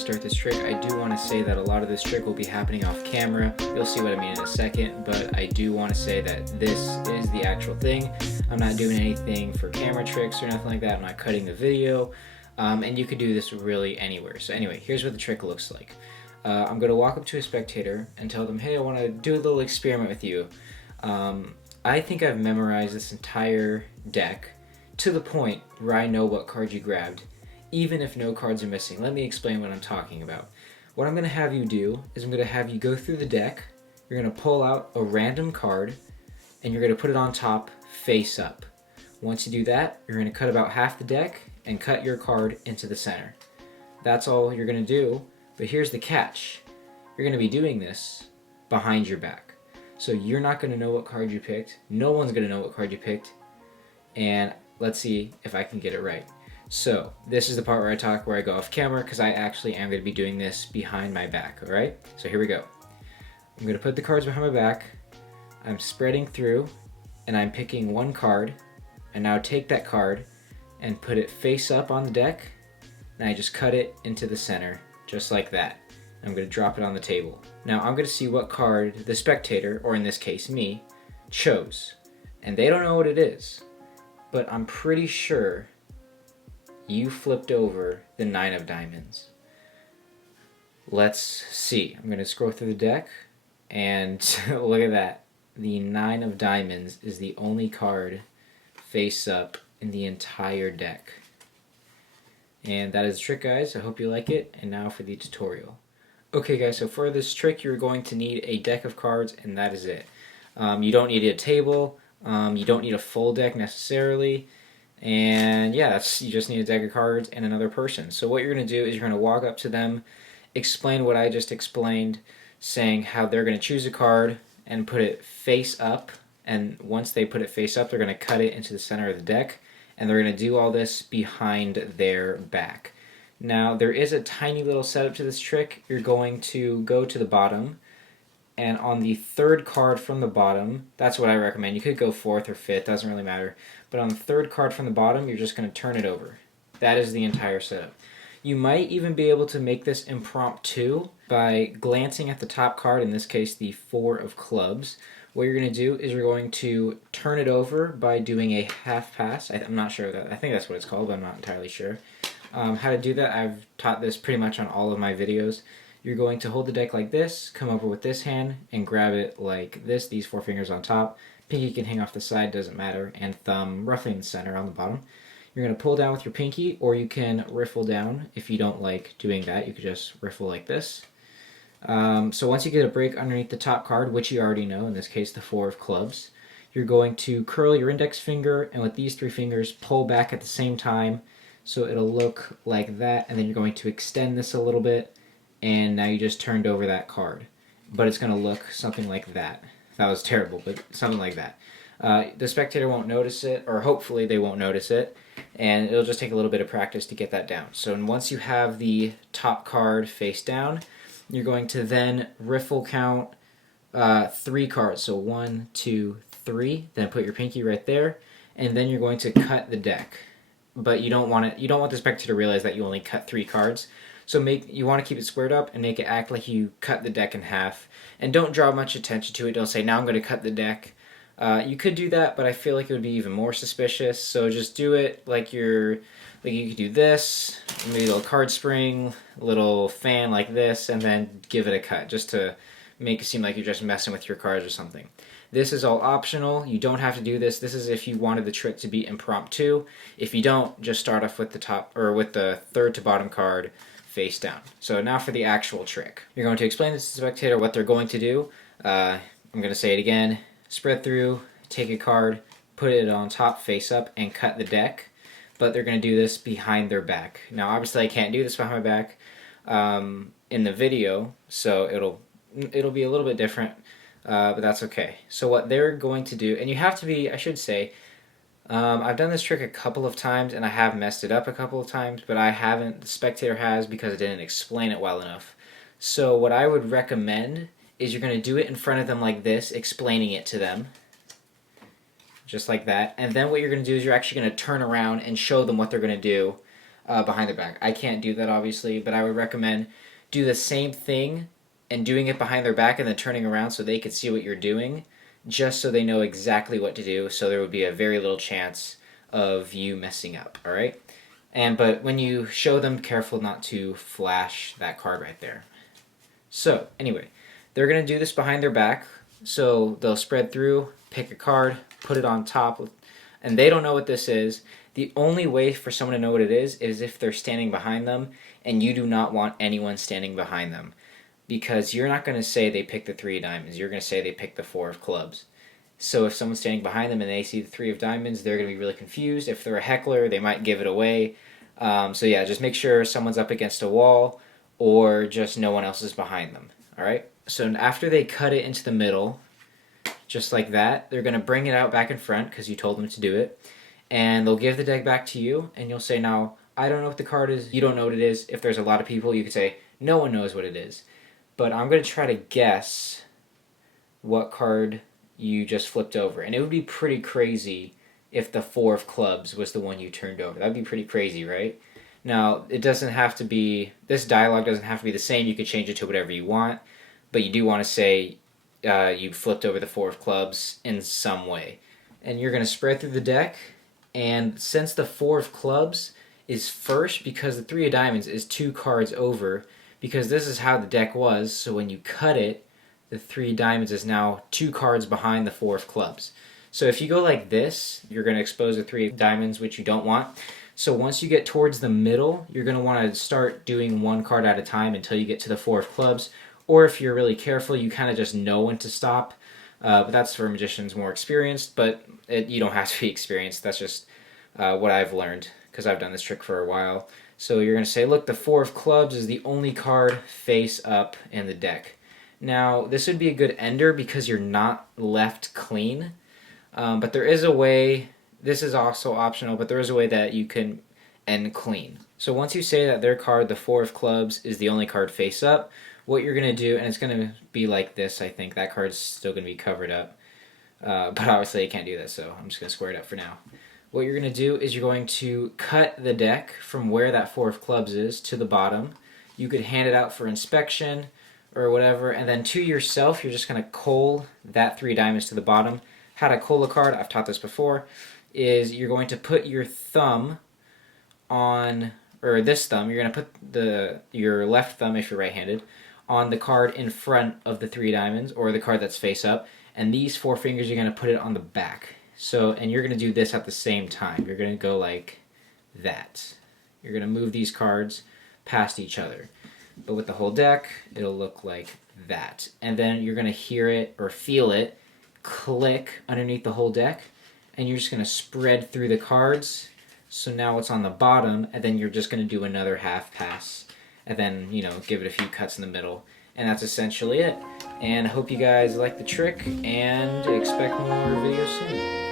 start this trick, I do want to say that a lot of this trick will be happening off camera. You'll see what I mean in a second, but I do want to say that this is the actual thing. I'm not doing anything for camera tricks or nothing like that. I'm not cutting the video, and you could do this really anywhere. So anyway, here's what the trick looks like. I'm going to walk up to a spectator and tell them, hey, I want to do a little experiment with you. I think I've memorized this entire deck to the point where I know what card you grabbed, even if no cards are missing. Let me explain what I'm talking about. What I'm going to have you do is I'm going to have you go through the deck, you're going to pull out a random card, and you're going to put it on top face up. Once you do that, you're going to cut about half the deck and cut your card into the center. That's all you're going to do, but here's the catch. You're going to be doing this behind your back. So you're not going to know what card you picked, no one's going to know what card you picked, and let's see if I can get it right. So this is the part where I go off camera, because I actually am going to be doing this behind my back, alright? So here we go. I'm going to put the cards behind my back, I'm spreading through, and I'm picking one card, and now take that card and put it face up on the deck, and I just cut it into the center, just like that. I'm going to drop it on the table. Now I'm going to see what card the spectator, or in this case me, chose. And they don't know what it is, but I'm pretty sure you flipped over the 9 of diamonds. Let's see. I'm going to scroll through the deck, and look at that. The 9 of diamonds is the only card face up in the entire deck. And that is the trick, guys. I hope you like it. And now for the tutorial. Okay, guys, so for this trick, you're going to need a deck of cards, and that is it. You don't need a table. You don't need a full deck necessarily. And yeah, you just need a deck of cards and another person. So what you're going to do is you're going to walk up to them, explain what I just explained, saying how they're going to choose a card and put it face up. And once they put it face up, they're going to cut it into the center of the deck. And they're going to do all this behind their back. Now, there is a tiny little setup to this trick. You're going to go to the bottom, and on the third card from the bottom, that's what I recommend. You could go fourth or fifth, doesn't really matter. But on the third card from the bottom, you're just going to turn it over. That is the entire setup. You might even be able to make this impromptu by glancing at the top card, in this case the 4 of clubs. What you're going to do is you're going to turn it over by doing a half pass. I'm not sure of that. I think that's what it's called, but I'm not entirely sure. How to do that, I've taught this pretty much on all of my videos. You're going to hold the deck like this, come over with this hand, and grab it like this, these 4 fingers on top. Pinky can hang off the side, doesn't matter, and thumb roughly in the center on the bottom. You're going to pull down with your pinky, or you can riffle down. If you don't like doing that, you could just riffle like this. So once you get a break underneath the top card, which you already know, in this case the 4 of clubs, you're going to curl your index finger, and with these 3 fingers, pull back at the same time, so it'll look like that, and then you're going to extend this a little bit, and now you just turned over that card. But it's going to look something like that. That was terrible, but something like that. The spectator won't notice it, or hopefully they won't notice it, and it'll just take a little bit of practice to get that down. So once you have the top card face down, you're going to then riffle count 3 cards. So 1, 2, 3. Then put your pinky right there, and then you're going to cut the deck. But you don't want the spectator to realize that you only cut 3 cards. So you want to keep it squared up and make it act like you cut the deck in half. And don't draw much attention to it. Don't say, now I'm going to cut the deck. You could do that, but I feel like it would be even more suspicious. So just do it like you could do this, maybe a little card spring, a little fan like this, and then give it a cut, just to make it seem like you're just messing with your cards or something. This is all optional. You don't have to do this. This is if you wanted the trick to be impromptu. If you don't, just start off with the top, or with the third to bottom card face down. So now for the actual trick. You're going to explain this to the spectator what they're going to do. I'm going to say it again. Spread through, take a card, put it on top face up, and cut the deck. But they're going to do this behind their back. Now obviously I can't do this behind my back in the video, so it'll be a little bit different, but that's okay. So what they're going to do, and you have to be, I should say, I've done this trick a couple of times, and I have messed it up a couple of times, but I haven't, the spectator has, because I didn't explain it well enough. So what I would recommend is you're going to do it in front of them like this, explaining it to them. Just like that. And then what you're going to do is you're actually going to turn around and show them what they're going to do behind their back. I can't do that obviously, but I would recommend do the same thing and doing it behind their back and then turning around so they can see what you're doing, just so they know exactly what to do, so there would be a very little chance of you messing up, all right? But when you show them, careful not to flash that card right there. So anyway, they're going to do this behind their back, so they'll spread through, pick a card, put it on top, and they don't know what this is. The only way for someone to know what it is if they're standing behind them, and you do not want anyone standing behind them, because you're not going to say they picked the 3 of diamonds. You're going to say they picked the 4 of clubs. So if someone's standing behind them and they see the 3 of diamonds, they're going to be really confused. If they're a heckler, they might give it away. So yeah, just make sure someone's up against a wall or just no one else is behind them. All right? So after they cut it into the middle, just like that, they're going to bring it out back in front because you told them to do it. And they'll give the deck back to you, and you'll say, now, I don't know what the card is. You don't know what it is. If there's a lot of people, you could say, no one knows what it is. But I'm going to try to guess what card you just flipped over. And it would be pretty crazy if the 4 of clubs was the one you turned over. That would be pretty crazy, right? Now, it doesn't have to be, this dialogue doesn't have to be the same. You could change it to whatever you want. But you do want to say you flipped over the 4 of clubs in some way. And you're going to spread through the deck. And since the 4 of clubs is first, because the 3 of diamonds is 2 cards over, because this is how the deck was, so when you cut it, the 3 of diamonds is now 2 cards behind the 4 of clubs. So if you go like this, you're going to expose the 3 of diamonds, which you don't want. So once you get towards the middle, you're going to want to start doing 1 card at a time until you get to the 4 of clubs. Or if you're really careful, you kind of just know when to stop. But that's for magicians more experienced, but you don't have to be experienced. That's just what I've learned, because I've done this trick for a while. So you're going to say, look, the 4 of clubs is the only card face up in the deck. Now, this would be a good ender because you're not left clean. But there is a way, this is also optional, but there is a way that you can end clean. So once you say that their card, the 4 of clubs, is the only card face up, what you're going to do, and it's going to be like this, I think. That card's still going to be covered up. But obviously I can't do that, so I'm just going to square it up for now. What you're going to do is you're going to cut the deck from where that 4 of clubs is to the bottom. You could hand it out for inspection or whatever, and then to yourself, you're just going to coal that 3 diamonds to the bottom. How to coal a card, I've taught this before, is you're going to put your thumb on, or this thumb, you're going to put your left thumb, if you're right-handed, on the card in front of the 3 diamonds, or the card that's face up, and these 4 fingers, you're going to put it on the back. So, and you're going to do this at the same time. You're going to go like that. You're going to move these cards past each other. But with the whole deck, it'll look like that. And then you're going to hear it or feel it click underneath the whole deck. And you're just going to spread through the cards. So now it's on the bottom, and then you're just going to do another half pass. And then, give it a few cuts in the middle. And that's essentially it. And I hope you guys like the trick and expect more videos soon.